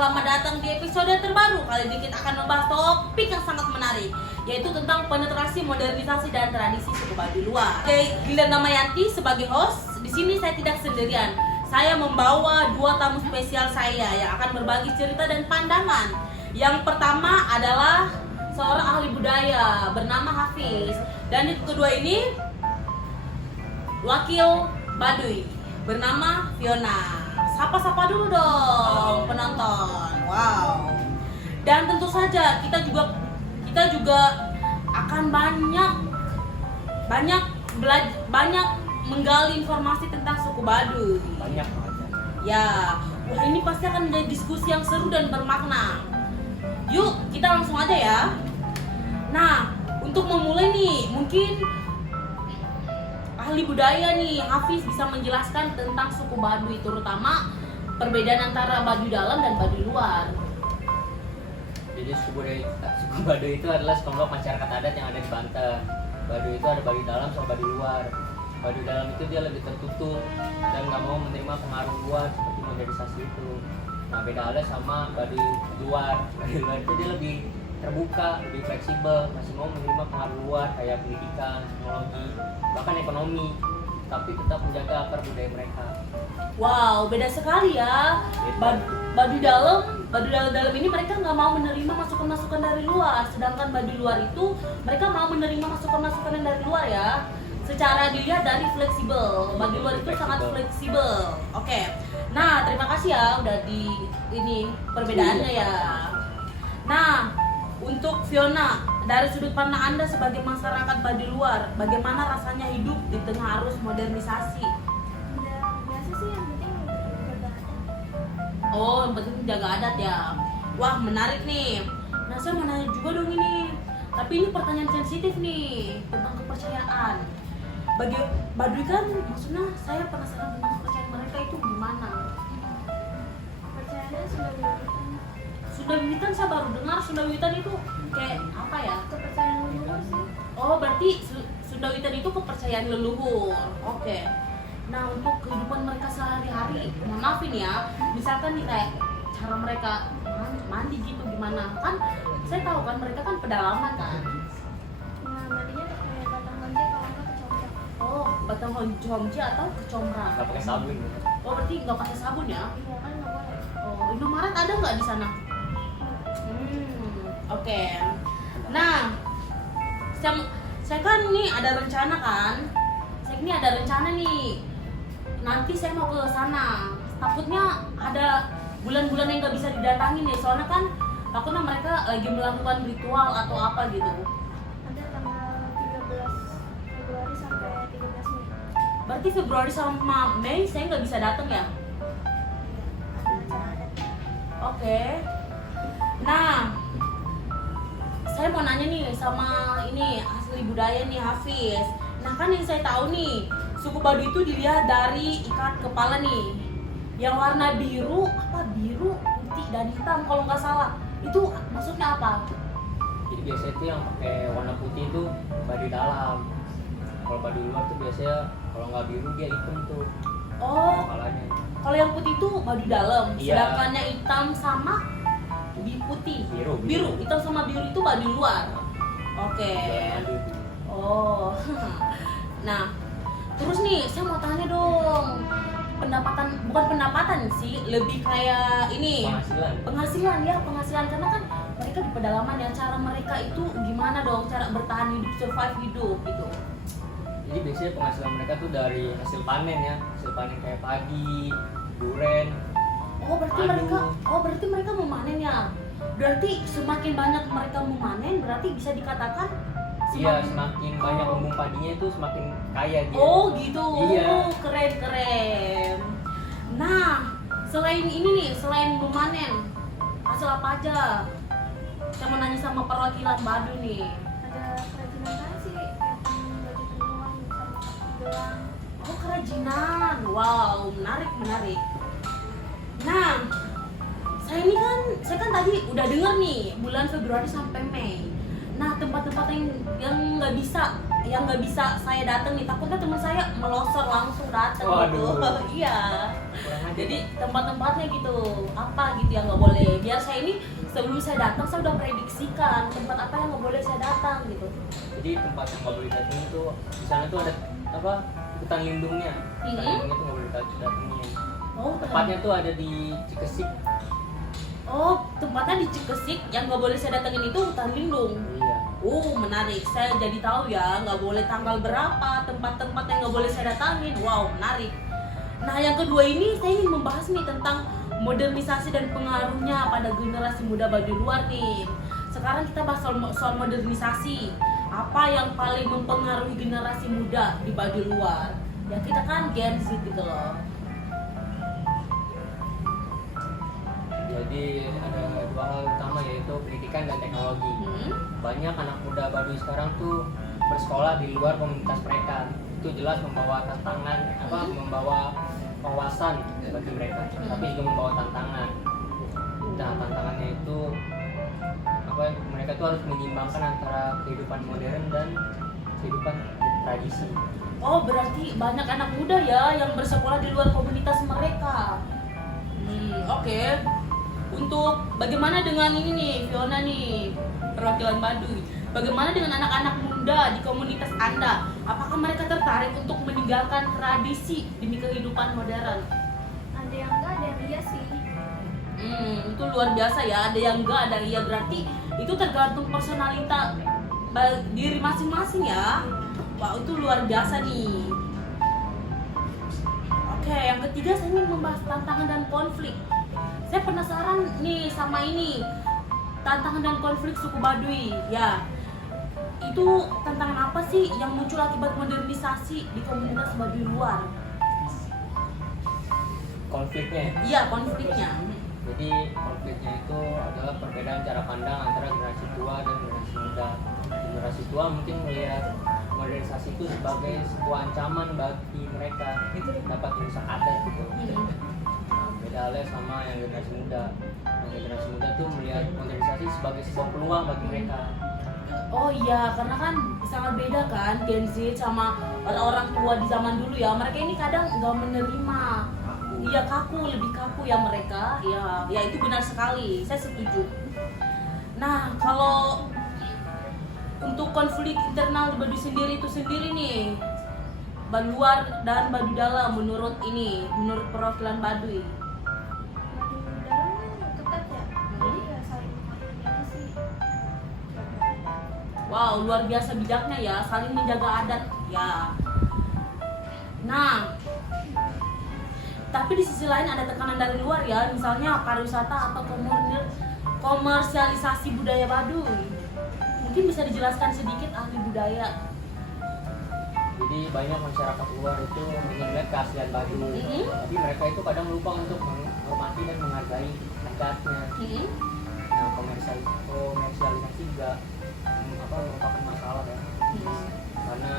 selamat datang di episode terbaru. Kali ini kita akan membahas topik yang sangat menarik, yaitu tentang penetrasi, modernisasi, dan tradisi suku Baduy luar. Oke, Giliran Damayanti sebagai host. Di sini saya tidak sendirian. Saya membawa dua tamu spesial saya yang akan berbagi cerita dan pandangan. Yang pertama adalah seorang ahli budaya bernama Hafiz, dan yang kedua ini wakil Baduy bernama Fiona. Sapa-sapa dulu dong penonton. Wow. Dan tentu saja kita juga akan banyak menggali informasi tentang suku Baduy. Banyak aja. Ya, wah ini pasti akan menjadi diskusi yang seru dan bermakna. Yuk, kita langsung aja ya. Nah, untuk memulai nih, mungkin ahli budaya nih, Hafiz bisa menjelaskan tentang suku Baduy, terutama perbedaan antara Baduy dalam dan Baduy luar. Jadi suku Baduy itu adalah sekelompok masyarakat adat yang ada di Banten. Baduy itu ada Baduy dalam sama Baduy luar. Baduy dalam itu dia lebih tertutup dan nggak mau menerima pengaruh luar seperti modernisasi itu. Nah, beda halnya sama Baduy luar. Baduy luar itu dia lebih terbuka, lebih fleksibel, masih mau menerima pengaruh luar kayak pendidikan, teknologi, bahkan ekonomi, tapi tetap menjaga akar budaya mereka. Wow, beda sekali ya. Baduy dalam ini mereka nggak mau menerima masukan-masukan dari luar, sedangkan Baduy luar itu mereka mau menerima masukan-masukan dari luar ya. Secara dilihat dari fleksibel, Baduy luar itu sangat fleksibel. Oke. Nah, terima kasih ya udah di ini perbedaannya ya. Nah, untuk Fiona, dari sudut pandang Anda sebagai masyarakat Baduy luar, bagaimana rasanya hidup di tengah arus modernisasi? Udah biasa sih, yang penting jaga adat. Oh, yang penting jaga adat ya. Wah, menarik nih. Nah, saya mau nanya juga dong ini. Tapi ini pertanyaan sensitif nih tentang kepercayaan. Bagi Baduy kan, maksudnya saya penasaran tentang kepercayaan mereka itu gimana? Kepercayaannya sudah dilakukan. Sunda Wiwitan saya baru dengar. Sunda Wiwitan itu kayak apa ya? Kepercayaan leluhur sih. Oh, berarti Sunda Wiwitan itu kepercayaan leluhur. Oke. Nah, untuk kehidupan mereka sehari-hari, mohon maaf ini ya, misalkan nih kayak cara mereka mandi gitu gimana? Kan saya tahu kan mereka kan pedalaman kan. Nah, mandinya kayak batang lonje kalau nggak kecombrang. Oh, batang honci atau kecombrang. Nggak pakai sabun. Oh, berarti nggak pakai sabun ya? Iya kan nggak boleh. Oh, Indomaret ada nggak di sana? Oke. Nah, saya kan nih ada rencana kan. Saya ini ada rencana nih. Nanti saya mau ke sana. Takutnya ada bulan-bulan yang nggak bisa didatangi nih. Soalnya kan takutnya mereka lagi melakukan ritual atau apa gitu. Ada tanggal 13 Februari sampai 13 Mei. Berarti Februari sama Mei saya nggak bisa datang ya? Ada acara adat. Oke. Nah, saya mau nanya nih sama ini asli budaya nih Hafiz. Nah kan yang saya tahu nih, suku Baduy itu dilihat dari ikat kepala nih, yang warna biru, biru, putih dan hitam kalau nggak salah. Itu maksudnya apa? Jadi biasanya itu yang pakai warna putih itu Baduy dalam. Kalau Baduy luar tuh biasanya kalau nggak biru dia hitam tuh Oh, kepalanya. kalau yang putih itu Baduy dalam, Iya. sedangkan yang hitam sama putih. Biru. Hitam sama biru itu Baduy luar. Oke. Baduy. Oh, nah, terus nih saya mau tanya dong, bukan pendapatan sih, lebih kayak ini penghasilan karena kan mereka di pedalaman ya, cara mereka itu gimana dong, cara bertahan hidup, survive hidup gitu. Jadi biasanya penghasilan mereka tuh dari hasil panen ya, hasil panen kayak padi, duren. Berarti mereka memanen ya. Berarti semakin banyak mereka memanen, berarti bisa dikatakan Iya, semakin banyak lumbung padinya itu semakin kaya dia. Oh gitu. Iya. Keren. Nah, selain ini nih, selain memanen, hasil apa aja? Saya mau nanya sama perwakilan Baduy nih. Ada kerajinan kan sih, kayak baju tenun sama gelang. Oh, kerajinan. Wow, menarik. Nah, saya kan tadi udah denger nih bulan Februari sampai Mei. Nah, tempat-tempat yang nggak bisa saya datang nih, takutnya teman saya melosor langsung datang gitu. Waduh. Iya. Kurang aja Jadi tempat-tempatnya gitu, apa gitu yang nggak boleh. Biar saya ini sebelum saya datang saya udah prediksikan tempat apa yang nggak boleh saya datang gitu. Jadi tempat yang nggak boleh datang itu di sana tuh ada apa, hutan lindungnya. Hutan Mhm. lindungnya tuh nggak boleh datangin. Oh, Tepatnya tuh ada di Cikesik. Oh, tempatnya di Cikesik yang nggak boleh saya datengin itu hutan lindung. Iya. Oh, menarik. Saya jadi tahu ya, nggak boleh tanggal berapa, tempat-tempat yang nggak boleh saya datangin. Wow, menarik. Nah, yang kedua ini saya ingin membahas nih tentang modernisasi dan pengaruhnya pada generasi muda Baduy luar nih. Sekarang kita bahas soal modernisasi. Apa yang paling mempengaruhi generasi muda di Baduy luar? Ya kita kan Gen Z gitu loh. Jadi ada dua hal utama, yaitu pendidikan dan teknologi. Banyak anak muda Baduy sekarang tuh bersekolah di luar komunitas mereka. Itu jelas membawa tantangan, membawa wawasan bagi mereka, tapi juga membawa tantangan. Nah, tantangannya itu mereka tuh harus menyimbangkan antara kehidupan modern dan kehidupan tradisi. Oh, berarti banyak anak muda ya yang bersekolah di luar komunitas mereka. Oke. Untuk bagaimana dengan ini nih, Fiona nih, perwakilan Baduy. Bagaimana dengan anak-anak muda di komunitas Anda? Apakah mereka tertarik untuk meninggalkan tradisi demi kehidupan modern? Ada yang enggak, ada yang iya sih. Itu luar biasa ya. Ada yang enggak, ada yang iya. Berarti itu tergantung personalita diri masing-masing ya. Wah, itu luar biasa nih. Oke, yang ketiga saya ingin membahas tantangan dan konflik. Saya penasaran nih sama ini, tantangan dan konflik suku Baduy. Ya, itu tantangan apa sih yang muncul akibat modernisasi di komunitas Baduy luar? Konfliknya ya? Iya, konfliknya. Jadi konfliknya itu adalah perbedaan cara pandang antara generasi tua dan generasi muda. Generasi tua mungkin melihat modernisasi itu sebagai sebuah ancaman bagi mereka, itu dapat merusak adat gitu. Nah, beda halnya sama yang generasi muda. Yang generasi muda tuh melihat modernisasi sebagai sebuah peluang bagi mereka. Oh iya, karena kan sangat beda kan Gen Z sama orang-orang tua di zaman dulu ya. Mereka ini kadang nggak menerima. Iya, kaku, lebih kaku ya mereka. Ya itu benar sekali. Saya setuju. Nah, kalau untuk konflik internal di Baduy sendiri itu sendiri nih, Baduy luar dan Baduy dalam menurut perwakilan Baduy. Baduy dalam ketat ya. Jadi ya saling menghormati sih. Wow, luar biasa bijaknya ya, saling menjaga adat ya. Nah, tapi di sisi lain ada tekanan dari luar ya, misalnya pariwisata atau komersialisasi budaya Baduy. Mungkin bisa dijelaskan sedikit ahli budaya. Jadi banyak masyarakat luar itu ingin melihat keaslian Baduy, tapi mereka itu kadang lupa untuk menghormati dan menghargai adatnya. Nah, komersialisasi juga merupakan masalah ya, karena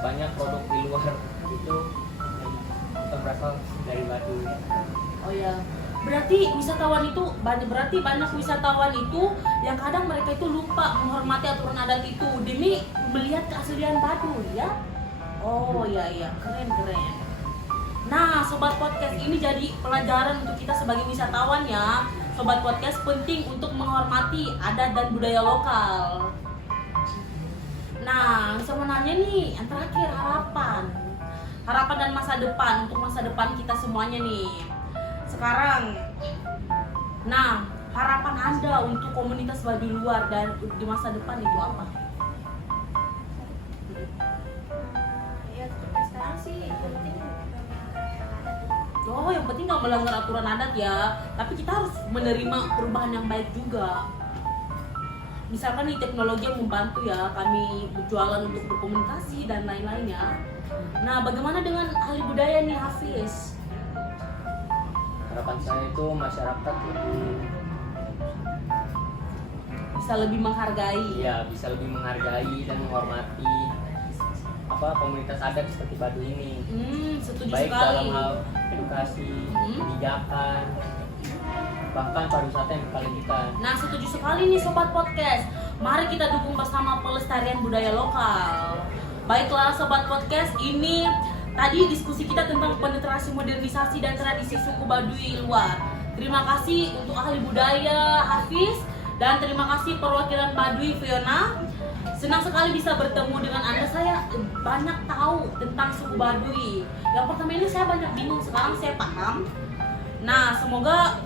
banyak produk di luar itu bukan berasal dari Baduy. Oh ya, berarti banyak wisatawan itu yang kadang mereka itu lupa menghormati aturan adat itu demi melihat keaslian Baduy ya. Oh iya, keren. Nah, sobat podcast, ini jadi pelajaran untuk kita sebagai wisatawan ya. Sobat podcast, penting untuk menghormati adat dan budaya lokal. Nah, bisa menanya nih, yang terakhir harapan dan masa depan untuk masa depan kita semuanya nih. Sekarang, nah, harapan Anda untuk komunitas Baduy luar dan di masa depan itu apa? Ya seperti sekarang sih yang penting Oh, yang penting nggak melanggar aturan adat ya. Tapi kita harus menerima perubahan yang baik juga. Misalkan nih teknologi yang membantu ya kami berjualan untuk berkomunikasi dan lain-lainnya. Nah, bagaimana dengan ahli budaya nih, Hafiz? Harapan saya itu masyarakat Bisa lebih menghargai. bisa lebih menghargai dan menghormati komunitas adat seperti Baduy ini. Setuju Baik sekali. dalam hal edukasi, kebijakan, bahkan pariwisata yang berkelanjutan. Nah, setuju sekali nih sobat podcast. Mari kita dukung bersama pelestarian budaya lokal. Baiklah sobat podcast, ini tadi diskusi kita tentang penetrasi modernisasi dan tradisi suku Baduy luar. Terima kasih untuk ahli budaya Hafiz dan terima kasih perwakilan Baduy Fiona. Senang sekali bisa bertemu dengan Anda. Saya banyak tahu tentang suku Baduy. Yang pertama ini saya banyak bingung, sekarang saya paham. Nah, semoga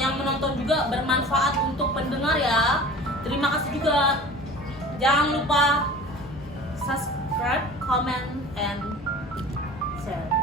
yang menonton juga bermanfaat untuk pendengar ya. Terima kasih juga. Jangan lupa subscribe, comment, and share.